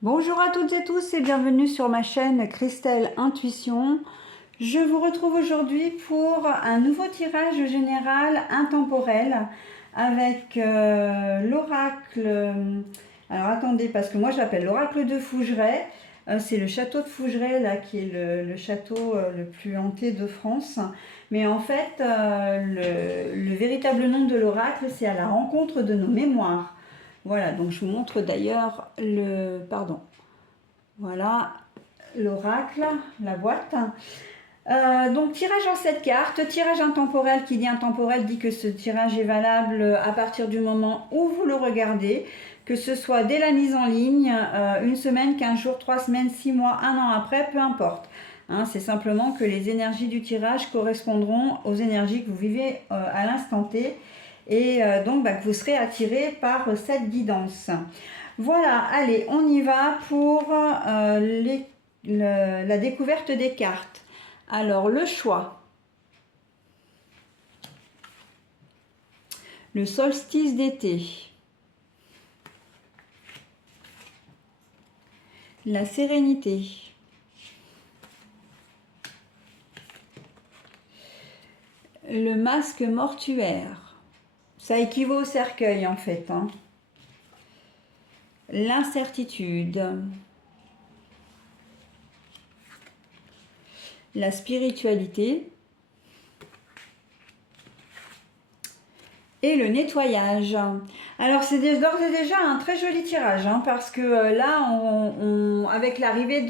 Bonjour à toutes et tous et bienvenue sur ma chaîne Christelle Intuition. Je vous retrouve aujourd'hui pour un nouveau tirage général intemporel avec l'oracle. Alors attendez, parce que moi je l'appelle l'oracle de Fougeray. C'est le château de Fougeray là qui est le château le plus hanté de France. Mais en fait, le véritable nom de l'oracle, c'est à la rencontre de nos mémoires. Voilà, donc je vous montre d'ailleurs voilà l'oracle, la boîte. Donc tirage en 7 cartes, tirage intemporel. Qui dit intemporel dit que ce tirage est valable à partir du moment où vous le regardez, que ce soit dès la mise en ligne, une semaine, 15 jours, 3 semaines, 6 mois, un an après, peu importe. Hein, c'est simplement que les énergies du tirage correspondront aux énergies que vous vivez à l'instant T et donc que vous serez attiré par cette guidance. Voilà, allez, on y va pour la découverte des cartes. Alors, le choix. Le solstice d'été. La sérénité. Le masque mortuaire. Ça équivaut au cercueil en fait. Hein. L'incertitude. La spiritualité. Et le nettoyage. Alors c'est d'ores et déjà un très joli tirage, hein, parce que là, avec l'arrivée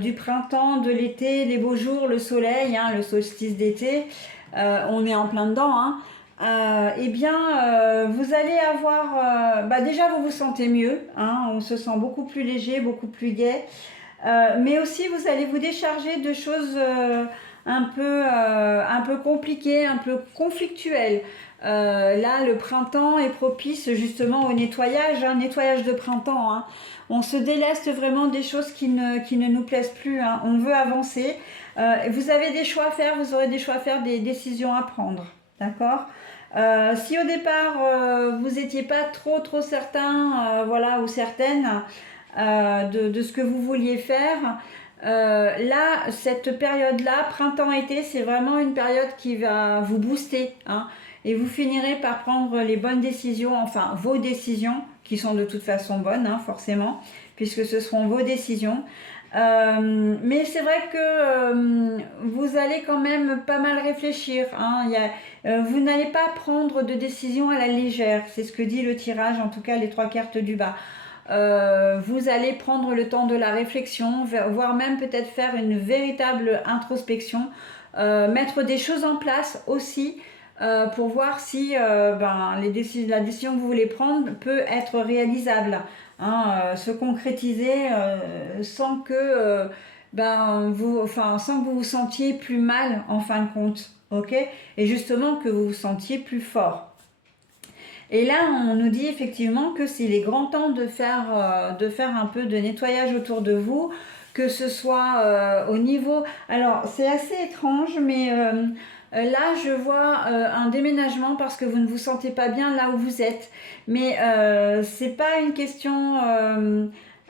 du printemps, de l'été, les beaux jours, le soleil, hein, le solstice d'été, on est en plein dedans. Hein, vous allez avoir... déjà, vous vous sentez mieux, hein, on se sent beaucoup plus léger, beaucoup plus gai. Mais aussi, vous allez vous décharger de choses un peu compliquées, un peu conflictuelles. Là, le printemps est propice justement au nettoyage, hein, nettoyage de printemps. Hein. On se déleste vraiment des choses qui ne nous plaisent plus. Hein. On veut avancer. Vous avez des choix à faire, vous aurez des choix à faire, des décisions à prendre. D'accord ? Si au départ, vous n'étiez pas trop certain, voilà, ou certaine de ce que vous vouliez faire, là, cette période-là, printemps-été, c'est vraiment une période qui va vous booster. Hein, et vous finirez par prendre les bonnes décisions, enfin vos décisions, qui sont de toute façon bonnes, hein, forcément, puisque ce seront vos décisions. Mais c'est vrai que vous allez quand même pas mal réfléchir. Hein. Vous n'allez pas prendre de décision à la légère, c'est ce que dit le tirage, en tout cas les 3 cartes du bas. Vous allez prendre le temps de la réflexion, voire même peut-être faire une véritable introspection, mettre des choses en place aussi pour voir si la décision que vous voulez prendre peut être réalisable, hein, se concrétiser sans que sans que vous vous sentiez plus mal en fin de compte, ok, et justement que vous vous sentiez plus fort. Et là, on nous dit effectivement que s'il est grand temps de faire un peu de nettoyage autour de vous, que ce soit au niveau... Alors, c'est assez étrange, mais là, je vois un déménagement parce que vous ne vous sentez pas bien là où vous êtes. Mais c'est pas une question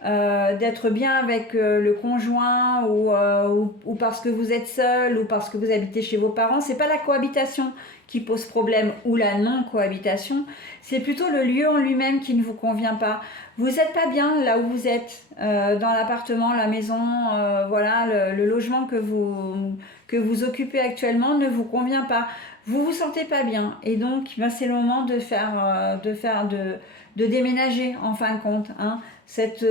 d'être bien avec le conjoint ou parce que vous êtes seul ou parce que vous habitez chez vos parents. C'est pas la cohabitation qui pose problème ou la non-cohabitation, c'est plutôt le lieu en lui-même qui ne vous convient pas. Vous n'êtes pas bien là où vous êtes, dans l'appartement, la maison, voilà, le logement que vous occupez actuellement ne vous convient pas. Vous vous sentez pas bien et donc c'est le moment de déménager en fin de compte. Hein. Cette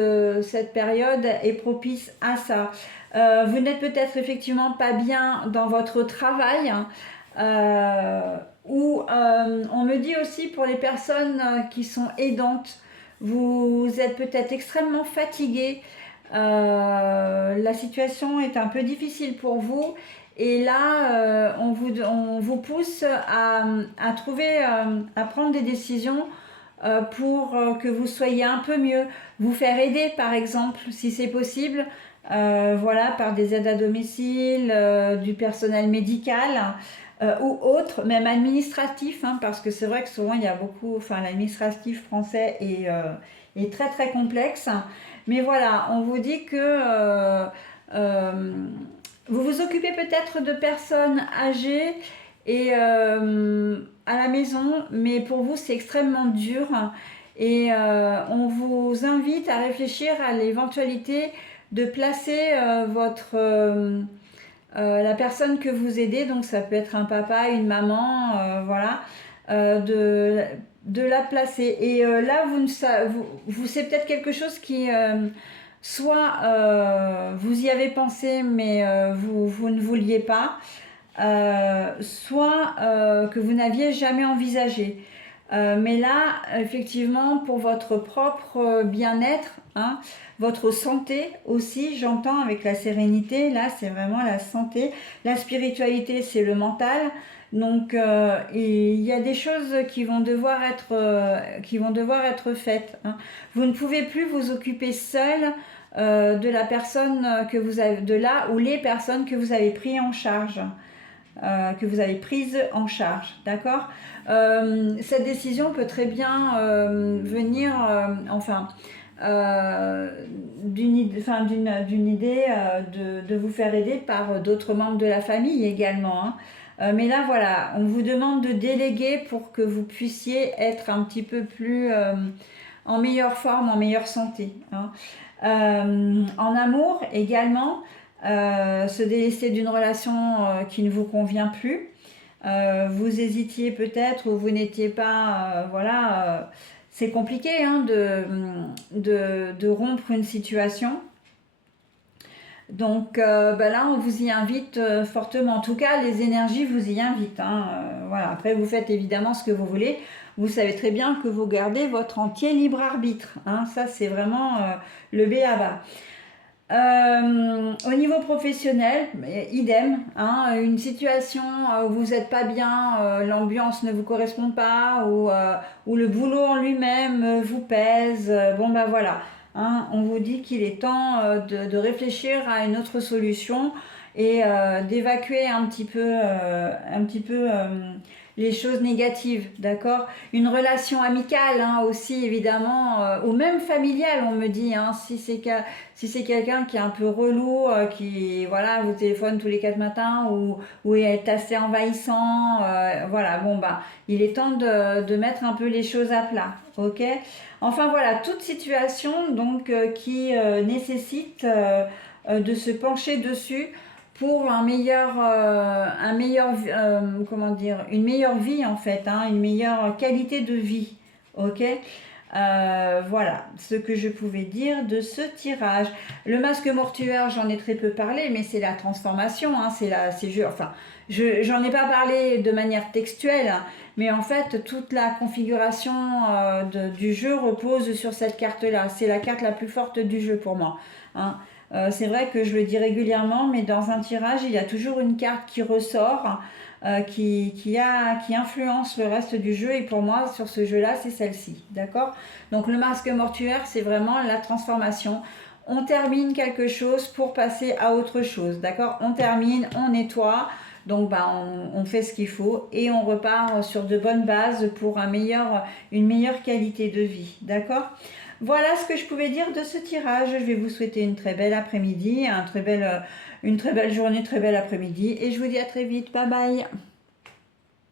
période est propice à ça. Vous n'êtes peut-être effectivement pas bien dans votre travail. Hein. On me dit aussi pour les personnes qui sont aidantes, vous êtes peut-être extrêmement fatigué, la situation est un peu difficile pour vous et là on vous pousse à prendre des décisions pour que vous soyez un peu mieux, vous faire aider par exemple si c'est possible, voilà, par des aides à domicile, du personnel médical ou autre, même administratif, hein, parce que c'est vrai que souvent il y a beaucoup, enfin l'administratif français est très très complexe. Mais voilà, on vous dit que vous vous occupez peut-être de personnes âgées et à la maison, mais pour vous c'est extrêmement dur. Et on vous invite à réfléchir à l'éventualité de placer la personne que vous aidez, donc ça peut être un papa, une maman, voilà, de la placer. Et là, c'est peut-être quelque chose qui, soit vous y avez pensé, mais vous ne vouliez pas, soit que vous n'aviez jamais envisagé. Mais là, effectivement, pour votre propre bien-être, hein, votre santé aussi, j'entends avec la sérénité, là c'est vraiment la santé, la spiritualité c'est le mental, donc il y a des choses qui vont devoir être faites, hein. Vous ne pouvez plus vous occuper seul de la personne que vous avez, de là ou les personnes que vous avez pris en charge. Que vous avez prise en charge, d'accord. Cette décision peut très bien venir, d'une idée de vous faire aider par d'autres membres de la famille également, hein. Mais là, voilà, on vous demande de déléguer pour que vous puissiez être un petit peu plus en meilleure forme, en meilleure santé, hein. En amour également, se délester d'une relation qui ne vous convient plus. Vous hésitiez peut-être ou vous n'étiez pas, voilà, c'est compliqué, hein, de rompre une situation. Donc là, on vous y invite fortement. En tout cas, les énergies vous y invitent, hein. Voilà. Après, vous faites évidemment ce que vous voulez. Vous savez très bien que vous gardez votre entier libre arbitre, hein. Ça, c'est vraiment le b.a.-ba. Au niveau professionnel, idem, hein, une situation où vous n'êtes pas bien, l'ambiance ne vous correspond pas, ou le boulot en lui-même vous pèse, bon ben voilà, hein, on vous dit qu'il est temps de réfléchir à une autre solution et d'évacuer un petit peu les choses négatives, d'accord. Une relation amicale, hein, aussi évidemment, ou même familiale, on me dit, hein, si c'est quelqu'un qui est un peu relou, qui voilà, vous téléphone tous les 4 matins ou est assez envahissant, voilà, bon bah il est temps de mettre un peu les choses à plat, ok. Enfin voilà, toute situation donc qui nécessite de se pencher dessus pour une meilleure vie en fait, hein, une meilleure qualité de vie, ok. Voilà ce que je pouvais dire de ce tirage. Le masque mortuaire, j'en ai très peu parlé, mais c'est la transformation, hein, j'en ai pas parlé de manière textuelle, hein, mais en fait toute la configuration du jeu repose sur cette carte-là. C'est la carte la plus forte du jeu pour moi, hein. C'est vrai que je le dis régulièrement, mais dans un tirage, il y a toujours une carte qui ressort, qui influence le reste du jeu. Et pour moi, sur ce jeu-là, c'est celle-ci. D'accord? Donc le masque mortuaire, c'est vraiment la transformation. On termine quelque chose pour passer à autre chose. D'accord? On termine, on nettoie. Donc on fait ce qu'il faut et on repart sur de bonnes bases pour une meilleure qualité de vie. D'accord? Voilà ce que je pouvais dire de ce tirage. Je vais vous souhaiter une très belle après-midi, une très belle journée, très belle après-midi. Et je vous dis à très vite. Bye bye.